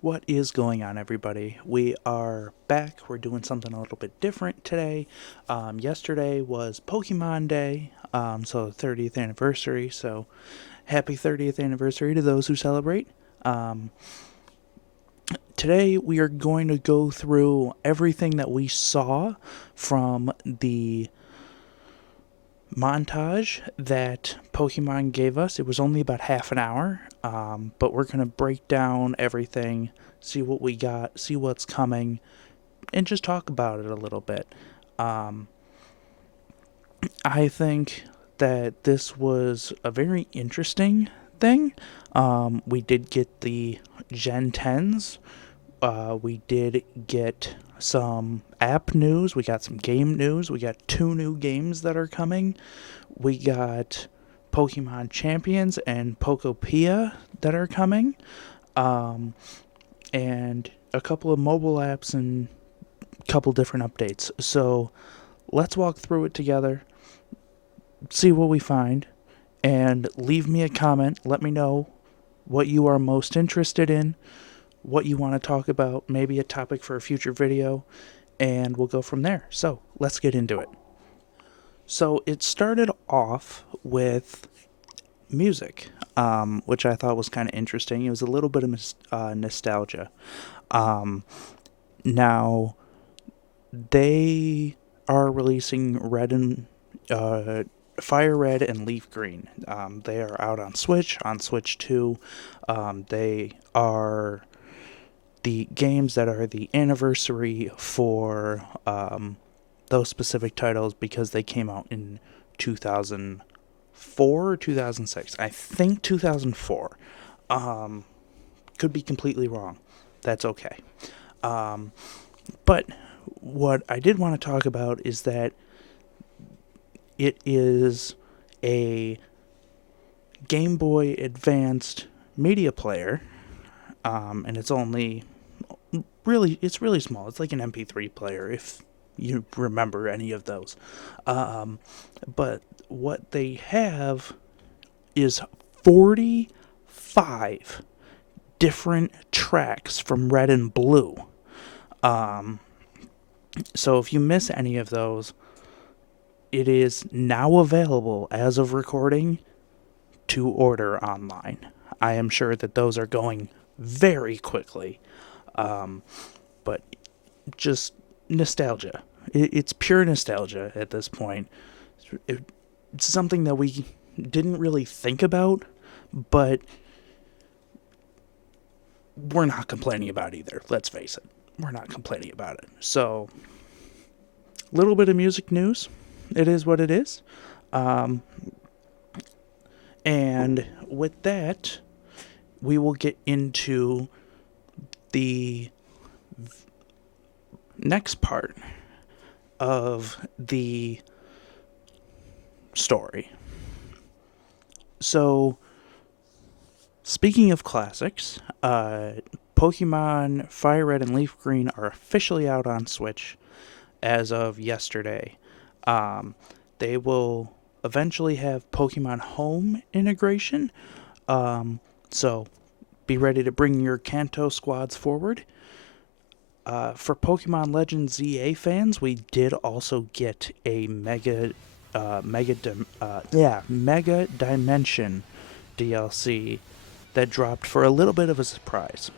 What is going on, everybody? We are back. We're doing something a little bit different today. Yesterday was Pokemon Day, so 30th anniversary. So, happy 30th anniversary to those who celebrate. Um, Today, we are going to go through everything that we saw from the montage that Pokemon gave us. It was only about half an hour, but we're going to break down everything, see what we got, see what's coming, and just talk about it a little bit. Um, I think that this was a very interesting thing. We did get the Gen 10s. We did get some app news. We got some game news. We got two new games that are coming. We got Pokemon Champions and Pokopia that are coming. Um, and a couple of mobile apps and a couple different updates. So let's walk through it together, see what we find, and leave me a comment. Let me know what you are most interested in, what you want to talk about, maybe a topic for a future video, and we'll go from there. So let's get into it. So it started off with music, which I thought was kind of interesting. It was a little bit of nostalgia. Um, Now, they are releasing Red and Fire Red and Leaf Green. They are out on Switch 2. They are the games that are the anniversary for those specific titles because they came out in 2004 or 2006. I think 2004. Um, could be completely wrong. That's okay. Um, but what I did want to talk about is that it is a Game Boy Advanced media player, and it's really small. It's like an MP3 player if you remember any of those. Um, but what they have is 45 different tracks from Red and Blue. Um, so if you miss any of those, it is now available as of recording to order online. I am sure that those are going very quickly, um, but just nostalgia. It's pure nostalgia at this point. It's something that we didn't really think about, but we're not complaining about either. Let's face it. We're not complaining about it. So, a little bit of music news. It is what it is. Um, and with that, we will get into the next part of the story. So, speaking of classics, Pokemon Fire Red and Leaf Green are officially out on Switch as of yesterday. Um, they will eventually have Pokemon Home integration. So be ready to bring your Kanto squads forward. For Pokemon Legends ZA fans, we did also get a Mega Dimension DLC that dropped for a little bit of a surprise.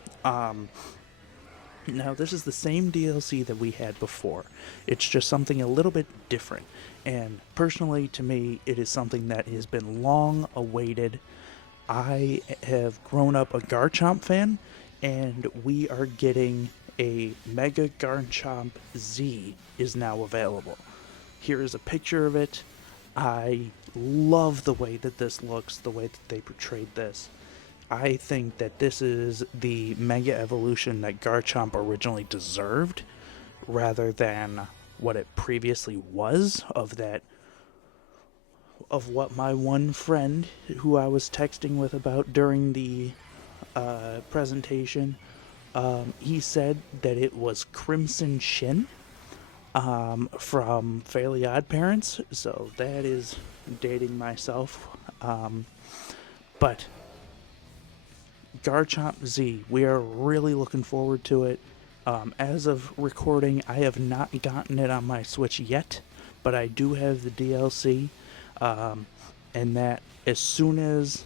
Now, this is the same DLC that we had before. It's just something a little bit different. And personally, to me, it is something that has been long awaited. I have grown up a Garchomp fan, and we are getting a Mega Garchomp Z is now available. Here is a picture of it. I love the way that this looks, the way that they portrayed this. I think that this is the Mega Evolution that Garchomp originally deserved, rather than what it previously was of what my one friend who I was texting with about during the presentation, he said that it was Crimson Shin from Fairly Odd Parents, so that is dating myself. But Garchomp Z. We are really looking forward to it. As of recording, I have not gotten it on my Switch yet, but I do have the DLC, and that as soon as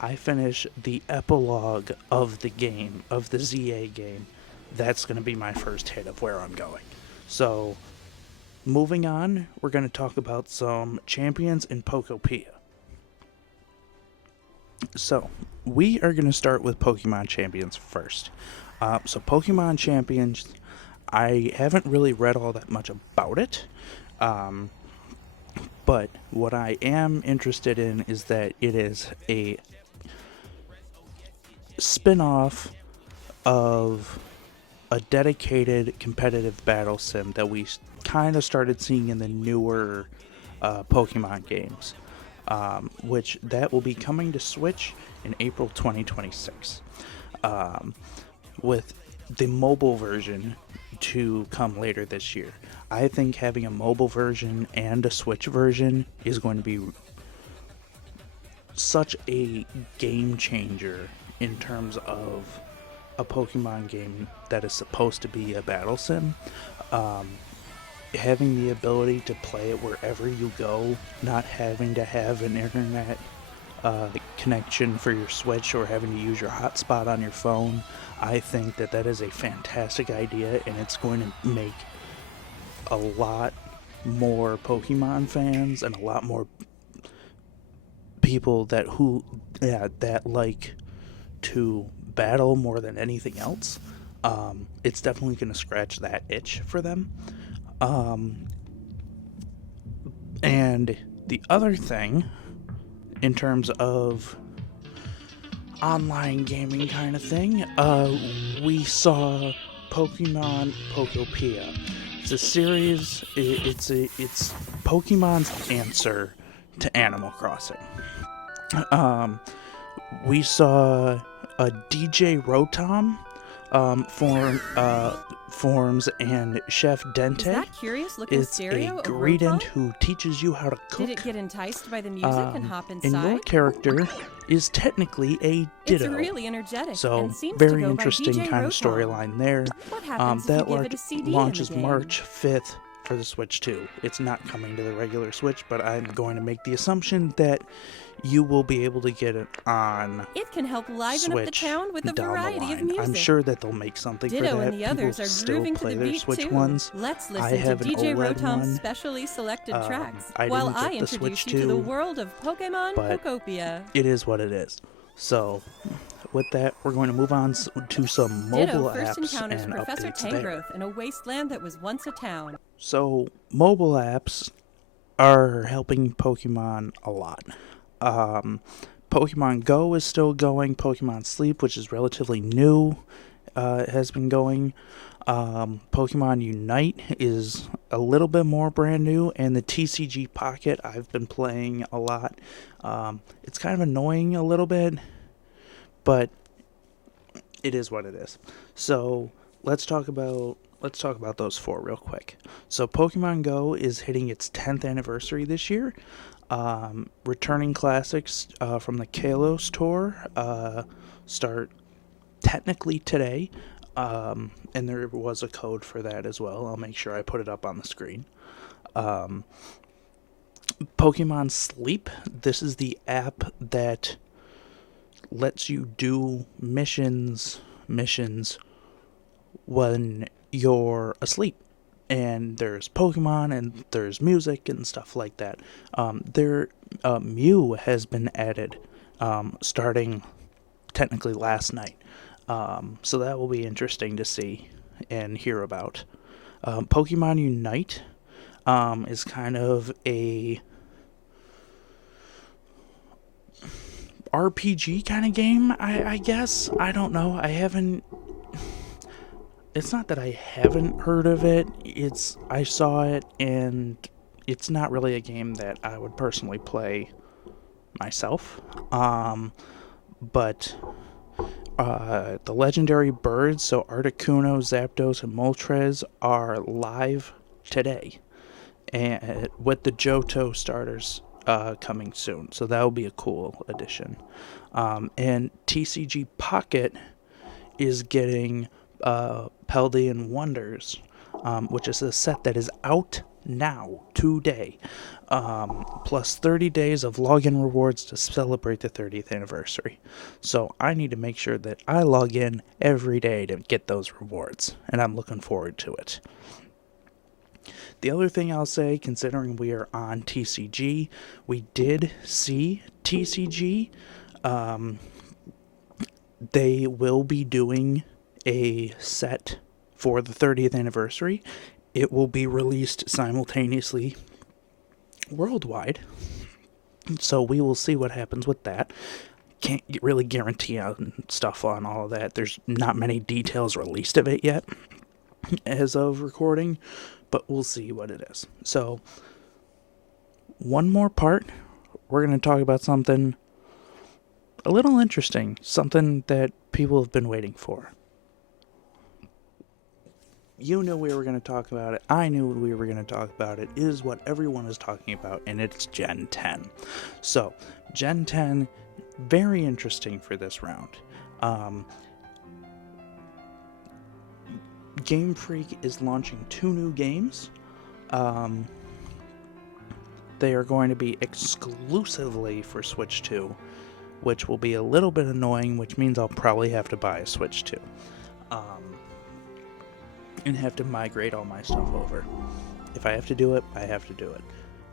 I finish the epilogue of the game, of the ZA game, that's going to be my first hit of where I'm going. So, moving on, we're going to talk about some champions in Pokopia. So, we are going to start with Pokemon Champions first. So, Pokemon Champions, I haven't really read all that much about it. But what I am interested in is that it is a spin-off of a dedicated competitive battle sim that we kind of started seeing in the newer Pokemon games, which that will be coming to Switch in April 2026, with the mobile version to come later this year. I think having a mobile version and a Switch version is going to be such a game changer in terms of a Pokemon game that is supposed to be a battle sim. Having the ability to play it wherever you go, not having to have an internet connection for your Switch or having to use your hotspot on your phone, I think that that is a fantastic idea, and it's going to make a lot more Pokemon fans and a lot more people that like to battle more than anything else. It's definitely going to scratch that itch for them. And the other thing, in terms of online gaming kind of thing, we saw Pokemon Pokopia. It's a series. It's Pokemon's answer to Animal Crossing. We saw a DJ Rotom forms, and Chef Dente Is that curious looking is stereo a of gradient Rotom? who teaches you how to cook. Did it get enticed by the music and hop And inside? your character is technically a Ditto. It's really energetic So, and seems very to go interesting by DJ kind of Rotom. storyline there. What happens if That you give it a CD launches in the game? March 5th for the Switch 2. It's not coming to the regular Switch, but I'm going to make the assumption that you will be able to get it on It can help liven up the Switch town with a down the variety of line. music. I'm sure that they'll make something Ditto for that. and the others People are still grooving to play the their beat Switch too. ones. Let's I listen have to an DJ OLED Rotom's one. specially selected tracks I while didn't get I the Switch introduce you to the 2, world of Pokemon but Pokopia. it is what it is. So, with that, we're going to move on to some Ditto mobile first apps encounters and Professor updates there. Tangrowth in a wasteland that was once a town. So, mobile apps are helping Pokemon a lot. Pokemon Go is still going. Pokemon Sleep, which is relatively new, has been going. Pokemon Unite is a little bit more brand new, and the TCG Pocket I've been playing a lot. It's kind of annoying a little bit, but it is what it is. So let's talk about those four real quick. So Pokemon Go is hitting its 10th anniversary this year. Returning classics from the Kalos tour start technically today, and there was a code for that as well. I'll make sure I put it up on the screen. Pokemon Sleep, this is the app that lets you do missions when you're asleep. And there's Pokemon and there's music and stuff like that. Mew has been added starting technically last night. So that will be interesting to see and hear about. Pokemon Unite is kind of a RPG kind of game, I guess. I don't know. It's not that I haven't heard of it. I saw it, and it's not really a game that I would personally play myself. But the legendary birds, so Articuno, Zapdos, and Moltres, are live today, and with the Johto starters coming soon. So that will be a cool addition. And TCG Pocket is getting Paldean Wonders, which is a set that is out now, today, plus 30 days of login rewards to celebrate the 30th anniversary. So I need to make sure that I log in every day to get those rewards, and I'm looking forward to it. The other thing I'll say, considering we are on TCG, we did see TCG. They will be doing a set for the 30th anniversary. It will be released simultaneously worldwide. So we will see what happens with that. Can't really guarantee stuff on all of that. There's not many details released of it yet as of recording, but we'll see what it is. So, one more part, we're going to talk about something a little interesting, something that people have been waiting for. You knew we were going to talk about it. I knew we were going to talk about it. It is what everyone is talking about, and it's Gen 10. So, Gen 10, very interesting for this round. Game Freak is launching 2 new games. They are going to be exclusively for Switch 2, which will be a little bit annoying, which means I'll probably have to buy a Switch 2. And have to migrate all my stuff over. If I have to do it, I have to do it.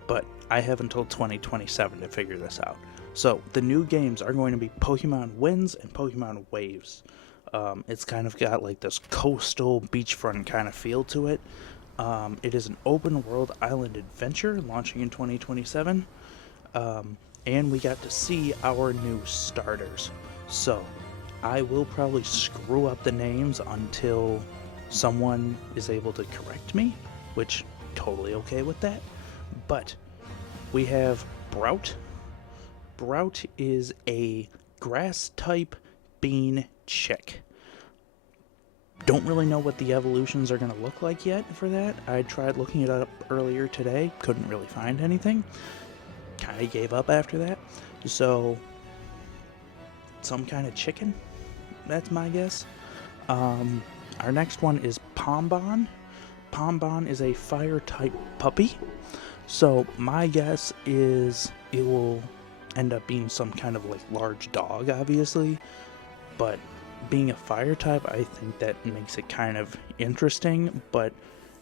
But I have until 2027 to figure this out. So, the new games are going to be Pokemon Winds and Pokemon Waves. It's kind of got like this coastal beachfront kind of feel to it. It is an open world island adventure launching in 2027. And we got to see our new starters. So, I will probably screw up the names until someone is able to correct me, which totally okay with that. But we have Brout. Brout is a grass type bean chick. Don't really know what the evolutions are going to look like yet for that. I tried looking it up earlier today, couldn't really find anything. Kind of gave up after that. So, some kind of chicken, that's my guess. Our next one is Pombon. Pombon is a fire type puppy. So my guess is it will end up being some kind of like large dog, obviously. But being a fire type, I think that makes it kind of interesting. But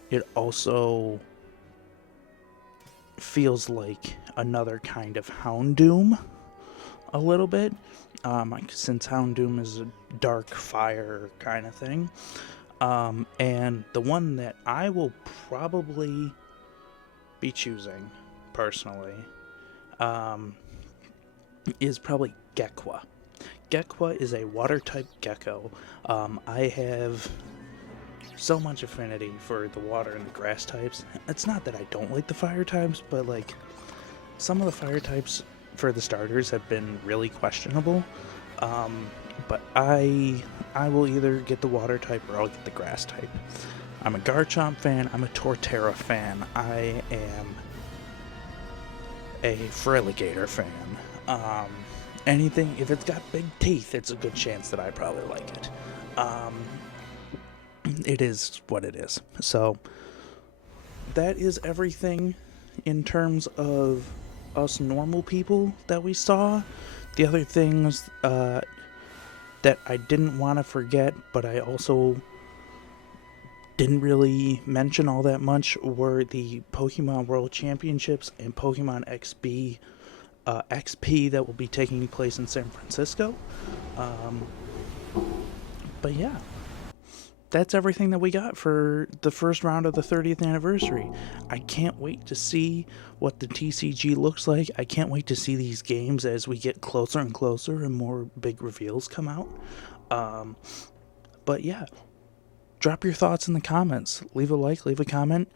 it also feels like another kind of Houndoom a little bit. Since Houndoom is a dark fire kind of thing. And the one that I will probably be choosing, personally, is probably Gekwa. Gekwa is a water-type gecko. I have so much affinity for the water and the grass types. It's not that I don't like the fire types, but, like, some of the fire types for the starters have been really questionable. But I will either get the water type or I'll get the grass type. I'm a Garchomp fan. I'm a Torterra fan. I am a Feraligatr fan. Anything, if it's got big teeth, it's a good chance that I probably like it. It is what it is. So, that is everything in terms of us normal people that we saw. The other things that I didn't want to forget, but I also didn't really mention all that much, were the Pokemon World Championships and Pokemon XP that will be taking place in San Francisco. But yeah, that's everything that we got for the first round of the 30th anniversary. I can't wait to see what the TCG looks like. I can't wait to see these games as we get closer and closer and more big reveals come out. But yeah, drop your thoughts in the comments. Leave a like, leave a comment.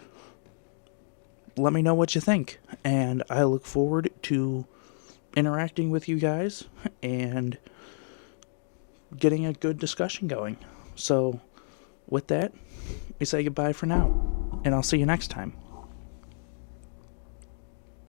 Let me know what you think. And I look forward to interacting with you guys and getting a good discussion going. So, with that, we say goodbye for now, and I'll see you next time.